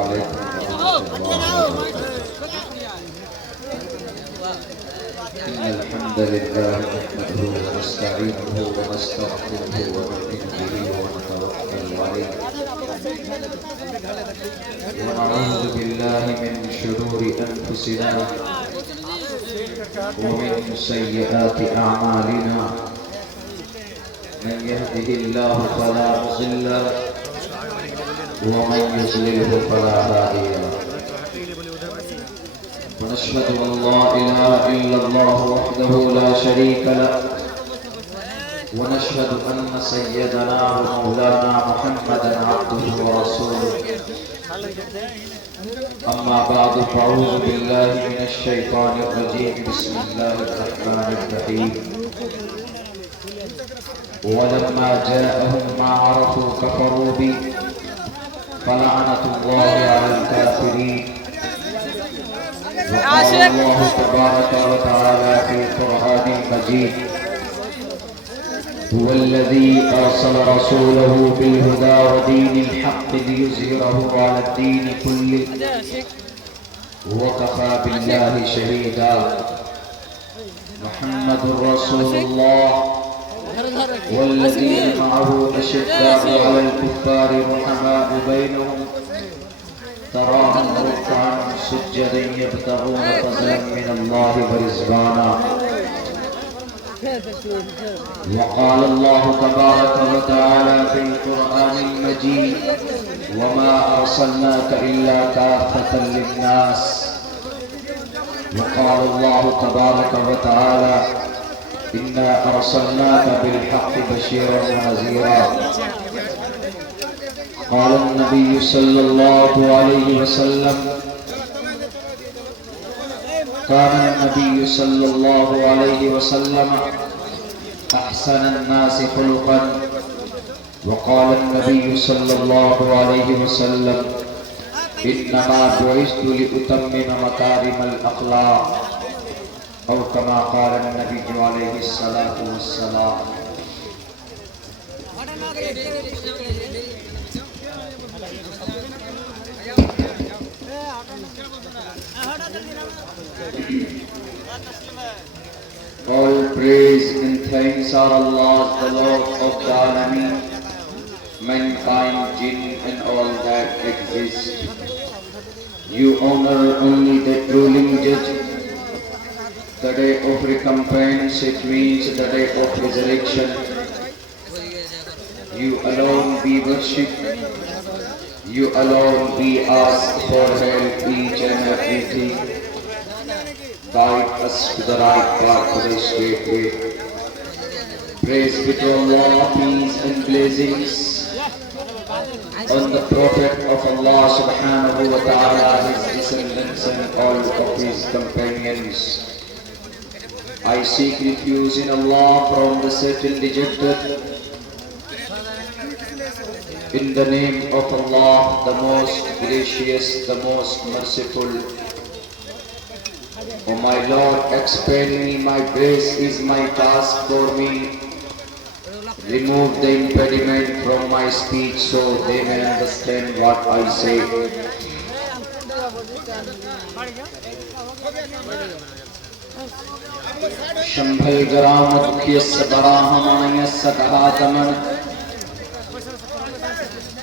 عليكم ورحمة الله وبركاته. إن الحمد لله نحمده ونستعينه ونستغفره ونؤمن به ونتوكل عليه ونعوذ بالله من شرور أنفسنا ومن سيئات أعمالنا من يهده الله فلا مضل له ومن يضلله فلا هادي له ونشهد أن لا إله إلا الله وحده لا شريك له ونشهد أن سيدنا ومولانا محمدا عبده ورسوله أما بعد فأعوذ بالله من الشيطان الرجيم بسم الله الرحمن الرحيم ولما جاءهم ما عرفوا كفروا به فلعنة الله على الكافرين وقال الله تبارك وتعالى في القرآن المجيد هو الذي أرسل رسوله بالهدى ودين الحق ليظهره على الدين كله وكفى بالله شهيدا محمد رسول الله والذين معه أشداء على الكفار رحماء بينهم تراهم ركعا سجدا يبتغون فضلا من الله ورضوانا وقال الله تبارك وتعالى في القرآن المجيد وما أرسلناك إلا كافة للناس وقال الله تبارك وتعالى إنا أرسلناك بالحق بشيرا ونذيرا قال النبي صلى الله عليه وسلم كان النبي صلى الله عليه وسلم أحسن الناس خلقا وقال النبي صلى الله عليه وسلم إنما بعثت لأتمم مكارم الأخلاق أو كما قال النبي عليه الصلاة والسلام. All praise and thanks are Allah's, the Lord of the Alameen, mankind, jinn and all that exist. You honor only the ruling judge. The day of recompense, it means the day of resurrection. You alone be worshipped. You alone be asked for help each and everything. Guide us to the right path, to the straight way. Praise be to Allah, peace and blessings on the Prophet of Allah subhanahu wa ta'ala, his descendants and all of his companions. I seek refuge in Allah from the Satan dejected. In the name of Allah, the most gracious, the most merciful. O my Lord, expand me, my grace is my task for me. Remove the impediment from my speech so they may understand what I say. Shambhal Garam Dukhyasya Barahamanayasya Kahataman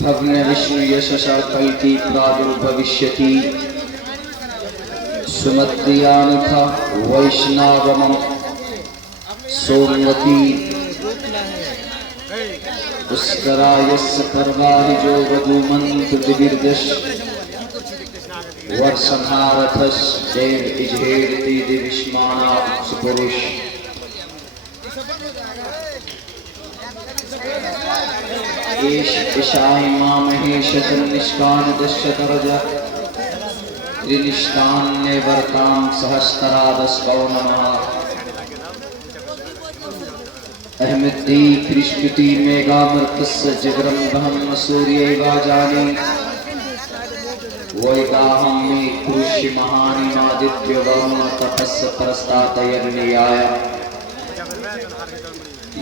Bhavna Vishnu Yashasha Kalki Pradur Bhavishyati Sumadhyanatha Vaishnavamam Somvati Uskarayasya Parvahijo Vadumant Divirdash Varsamharathas Dev Ijherti Divishmana Supurush Ish Ishai Mamaheshatan Nishkan Dashataraja Trinishtan Nevartam Sahastaradas Kaunama Ahmedi Krishpiti Megamartasya Jagram Baham Surya Vajani Voidaham Me Krushi Mahani Maditya Varma Tapasya Prastatayarniyaya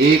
1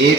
1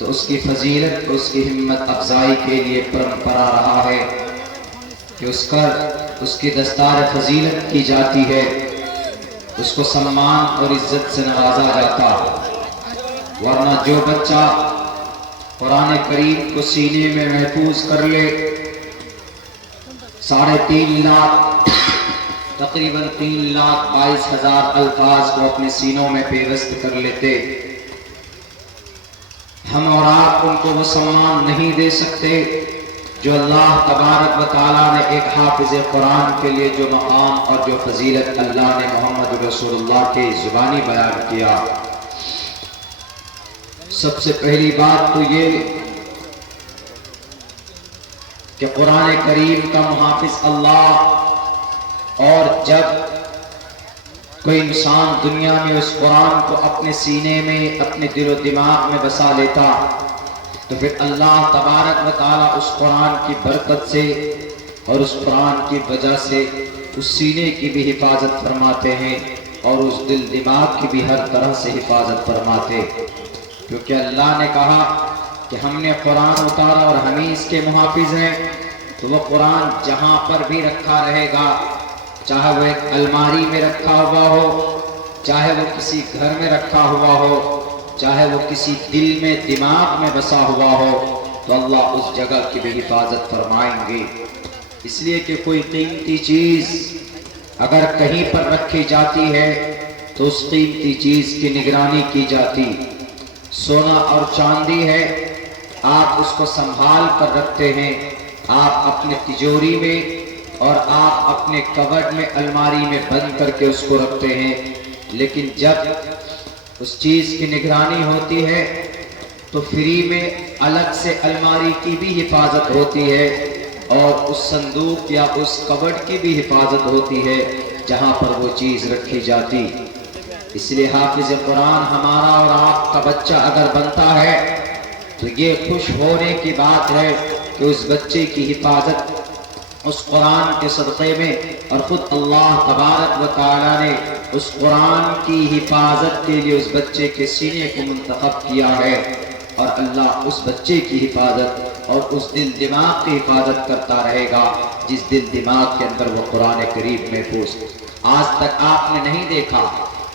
تو اس کی فضیلت، اس کی ہمت افزائی کے لیے پرمپرا رہا ہے کہ اس کی دستار فضیلت کی جاتی ہے، اس کو سمان اور عزت سے نوازا جاتا۔ ورنہ جو بچہ قرآن کریم کو سینے میں محفوظ کر لے، 3.5 لاکھ تقریباً 3,22,000 الفاظ کو اپنے سینوں میں پیوست کر لیتے، ہم اور آپ ان کو وہ سمان نہیں دے سکتے جو اللہ تبارک و تعالیٰ نے ایک حافظ قرآن کے لیے جو مقام اور جو فضیلت اللہ نے محمد رسول اللہ کے زبانی بیان کیا۔ سب سے پہلی بات تو یہ کہ قرآن کریم کا محافظ اللہ، اور جب کوئی انسان دنیا میں اس قرآن کو اپنے سینے میں، اپنے دل و دماغ میں بسا لیتا، تو پھر اللہ تبارک و تعالیٰ اس قرآن کی برکت سے اور اس قرآن کی وجہ سے اس سینے کی بھی حفاظت فرماتے ہیں اور اس دل دماغ کی بھی ہر طرح سے حفاظت فرماتے، کیونکہ اللہ نے کہا کہ ہم نے قرآن اتارا اور ہم ہی اس کے محافظ ہیں، تو وہ قرآن جہاں پر بھی رکھا رہے گا، چاہے وہ ایک الماری میں رکھا ہوا ہو، چاہے وہ کسی گھر میں رکھا ہوا ہو، چاہے وہ کسی دل میں، دماغ میں بسا ہوا ہو، تو اللہ اس جگہ کی بھی حفاظت فرمائیں گے۔ اس لیے کہ کوئی قیمتی چیز اگر کہیں پر رکھی جاتی ہے تو اس قیمتی چیز کی نگرانی کی جاتی۔ سونا اور چاندی ہے، آپ اس کو سنبھال کر رکھتے ہیں، آپ اپنے تجوری میں اور آپ اپنے کبڈ میں، الماری میں بند کر کے اس کو رکھتے ہیں، لیکن جب اس چیز کی نگرانی ہوتی ہے تو فری میں الگ سے الماری کی بھی حفاظت ہوتی ہے اور اس صندوق یا اس کبڈ کی بھی حفاظت ہوتی ہے جہاں پر وہ چیز رکھی جاتی۔ اس لیے حافظ قرآن ہمارا اور آپ کا بچہ اگر بنتا ہے تو یہ خوش ہونے کی بات ہے کہ اس بچے کی حفاظت اس قرآن کے صدقے میں، اور خود اللہ تبارک و تعالیٰ نے اس قرآن کی حفاظت کے لیے اس بچے کے سینے کو منتخب کیا ہے، اور اللہ اس بچے کی حفاظت اور اس دل دماغ کی حفاظت کرتا رہے گا جس دل دماغ کے اندر وہ قرآن کریم محفوظ۔ آج تک آپ نے نہیں دیکھا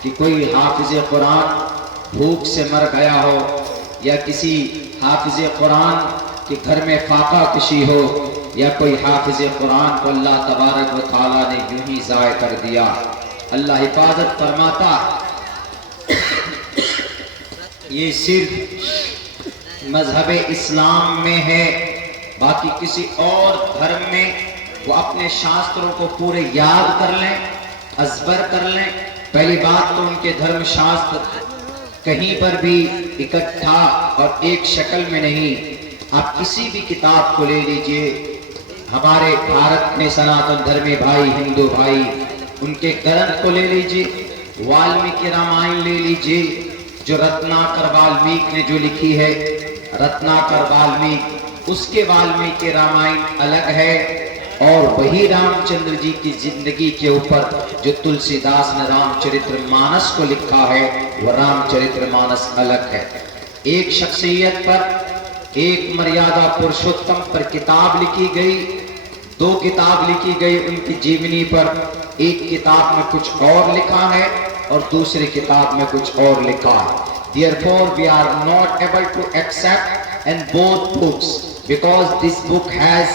کہ کوئی حافظ قرآن بھوک سے مر گیا ہو، یا کسی حافظ قرآن کے گھر میں فاقہ کشی ہو، یا کوئی حافظ قرآن کو اللہ تبارک و تعالیٰ نے یوں ہی ضائع کر دیا۔ اللہ حفاظت فرماتا، یہ صرف مذہب اسلام میں ہے، باقی کسی اور دھرم میں وہ اپنے شاستروں کو پورے یاد کر لیں، ازبر کر لیں۔ پہلی بات تو ان کے دھرم شاستر کہیں پر بھی اکٹھا اور ایک شکل میں نہیں۔ آپ کسی بھی کتاب کو لے لیجئے، ہمارے بھارت میں سناتن دھرمی بھائی، ہندو بھائی، ان کے گرنتھ کو لے لیجئے، والمیکی رامائن لے لیجئے، جو رتناکر والمیک نے جو لکھی ہے، رتناکر والمیک، اس کے والمیکی رامائن الگ ہے، اور وہی رام چندر جی کی زندگی کے اوپر جو تلسی داس نے رام چرتر مانس کو لکھا ہے، وہ رام چرتر مانس الگ ہے۔ ایک شخصیت پر، ایک مریادہ پرشوتم پر کتاب لکھی گئی، 2 کتاب لکھی گئی ان کی جیونی پر، ایک کتاب میں کچھ اور لکھا ہے اور دوسری کتاب میں کچھ اور لکھا ہے۔ Therefore we are not able to accept in both books because this book has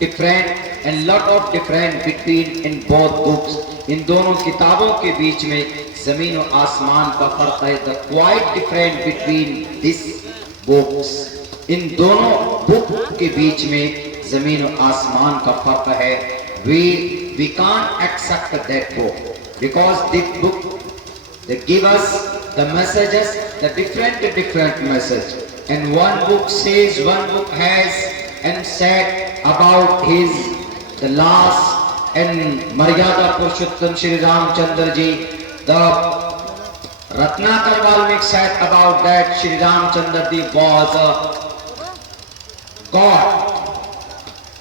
different and lot of different between in both books۔ ان دونوں کتابوں کے بیچ میں زمین و آسمان کا فرق ہے۔ The quite different between these books، ان دونوں بک کے بیچ میں زمین و آسمان کا فرق ہے۔ We can't accept that book because this book they give us the messages, the different message, and one book says, one book has and said about his the last and Maryada Purushottam Shri Ramchandra ji, the Ratnakar Valmiki said about that Shri Ramchandra ji was a God۔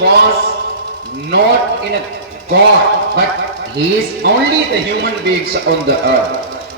was not in a God, but he is only the human beings on the earth.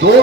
2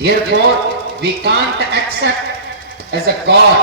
Therefore we can't accept as a God।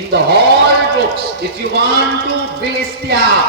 in the whole books। if you want to be istihad,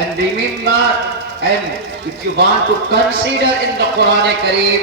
and remember and if you want to consider in the Quran Kareem,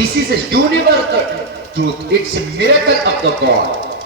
This is a universal truth, it's a miracle of the God।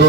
2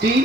3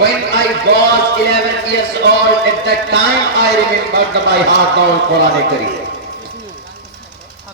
when I was 11 years old, at that time I remembered by heart the whole Quran Kareem।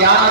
11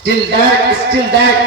still that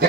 the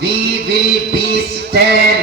we will be stand,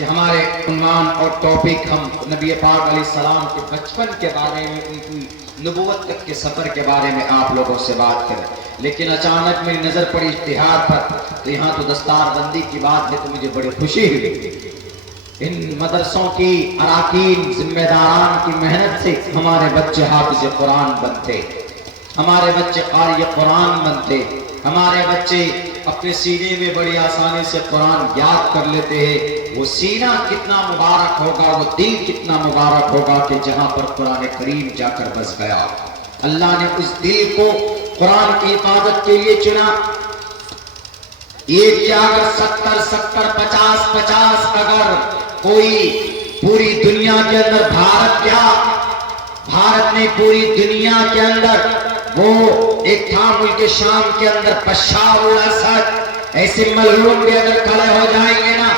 کہ ہمارے عنوان اور topic ہم نبی پاک علیہ السلام کے بچپن کے بارے میں، ان کی نبوت تک کے سفر کے بارے میں آپ لوگوں سے بات کریں، لیکن اچانک میری نظر پڑی اشتہار پر، تو یہاں تو دستار بندی کی بات ہے، تو مجھے بڑی خوشی ہوئی۔ ان مدرسوں کی اراکین ذمہ داران کی محنت سے ہمارے بچے حافظ قرآن بنتے، ہمارے بچے قاری قرآن بنتے، ہمارے بچے اپنے سینے میں بڑی آسانی سے قرآن یاد کر لیتے ہیں۔ وہ سینہ کتنا مبارک ہوگا، وہ دل کتنا مبارک ہوگا کہ جہاں پر قرآن کریم جا کر بس گیا۔ اللہ نے اس دل کو قرآن کی حفاظت کے لیے چنا۔ ایک کیا اگر 70 50 اگر کوئی پوری دنیا کے اندر بھارت نے پوری دنیا کے اندر وہ ایک تھا ملک شام کے اندر بشار الاسد، ایسے ملعون بھی اگر کھڑے ہو جائیں گے نا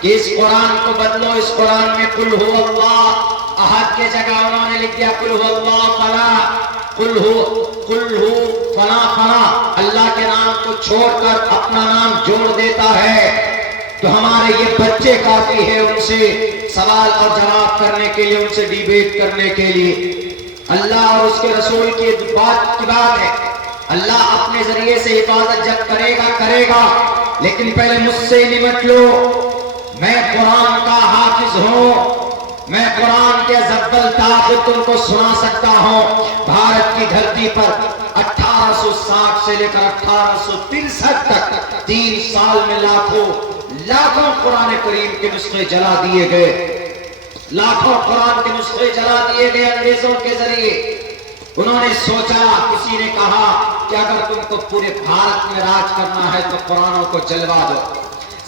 کہ اس قرآن کو بدلو، اس قرآن میں قل ہو اللہ احد کے جگہ انہوں نے لکھ دیا قل ہو اللہ فلا، قل ہو فلا، اللہ کے نام کو چھوڑ کر اپنا نام جوڑ دیتا ہے، تو ہمارے یہ بچے کافی ہیں ان سے سوال اور جواب کرنے کے لیے، ان سے ڈیبیٹ کرنے کے لیے۔ اللہ اور اس کے رسول کی بات ہے، اللہ اپنے ذریعے سے حفاظت جب کرے گا، لیکن پہلے مجھ سے نمٹ لو۔ میں قرآن کا حافظ ہوں، میں قرآن کے زبل تاخیر تم کو سنا سکتا ہوں۔ بھارت کی دھرتی پر 1860 سے لے کر 1863 تک 3 سال میں لاکھوں قرآن کریم کے نسخے جلا دیے گئے، لاکھوں قرآن کے نسخے جلا دیے گئے انگریزوں کے ذریعے۔ انہوں نے سوچا، کسی نے کہا کہ اگر تم کو پورے بھارت میں راج کرنا ہے تو قرآنوں کو جلوا دو۔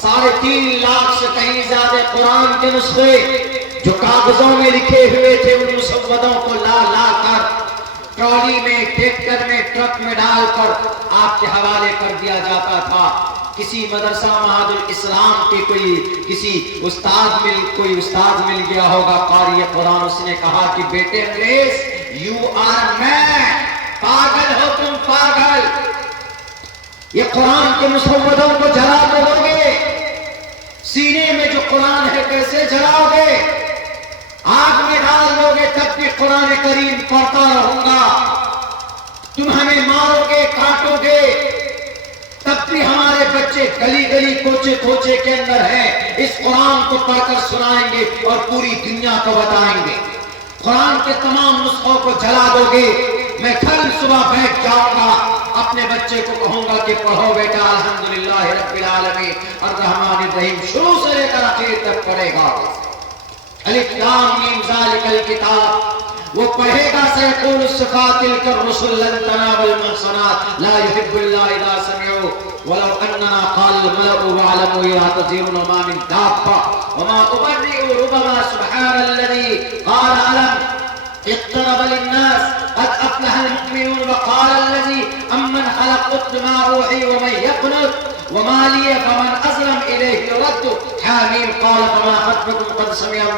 3.5 لاکھ سے کہیں زیادہ قرآن کے نسخے جو کاغذوں میں لکھے ہوئے تھے، ان مسودوں کو لا کر ٹرالی میں، ٹریکٹر میں، ٹرک میں ڈال کر آپ کے حوالے کر دیا جاتا تھا۔ کسی مدرسہ معہد الاسلام کے کوئی استاد مل گیا ہوگا قاری قرآن، اس نے کہا کہ بیٹے انگریز یو آر مین، پاگل ہو تم، پاگل، یہ قرآن کے مسودوں کو جلا دو گے، سینے میں جو قرآن ہے کیسے جلاؤ گے؟ آگ میں ڈال دو گے تب بھی قرآن کریم پڑھتا رہوں گا، تم ہمیں مارو گے، کاٹو گے، تب بھی ہمارے بچے گلی کوچے کے اندر ہیں، اس قرآن کو پڑھ کر سنائیں گے اور پوری دنیا کو بتائیں گے۔ قرآن کے تمام نسخوں کو جلا دو گے، میں کل صبح بیٹھ جاؤں گا، اپنے بچے کو کہوں گا کہ پڑھو بیٹا الحمدللہ رب العالمین الرحمن الرحیم، شروع سے لے کر آخر تک پڑھے گا۔ الف لام میم ذالک الکتاب، وہ پڑھے گا سیقول الصفات تلک الرسل لن تنالوا المحصنات لا يحب الله اذا سمعوا ولو اننا قال الملأ واعلموا يعتذرون ما من دابة وما أبرئ ربما سبحان الذي قال ألم اقترب للناس قد أفلح المؤمنون وقال الذي أمن خلق اتل ما روحي ومن يقنط وما لي فمن أظلم إليه يرد حاميم قال فما خطبكم قد سمع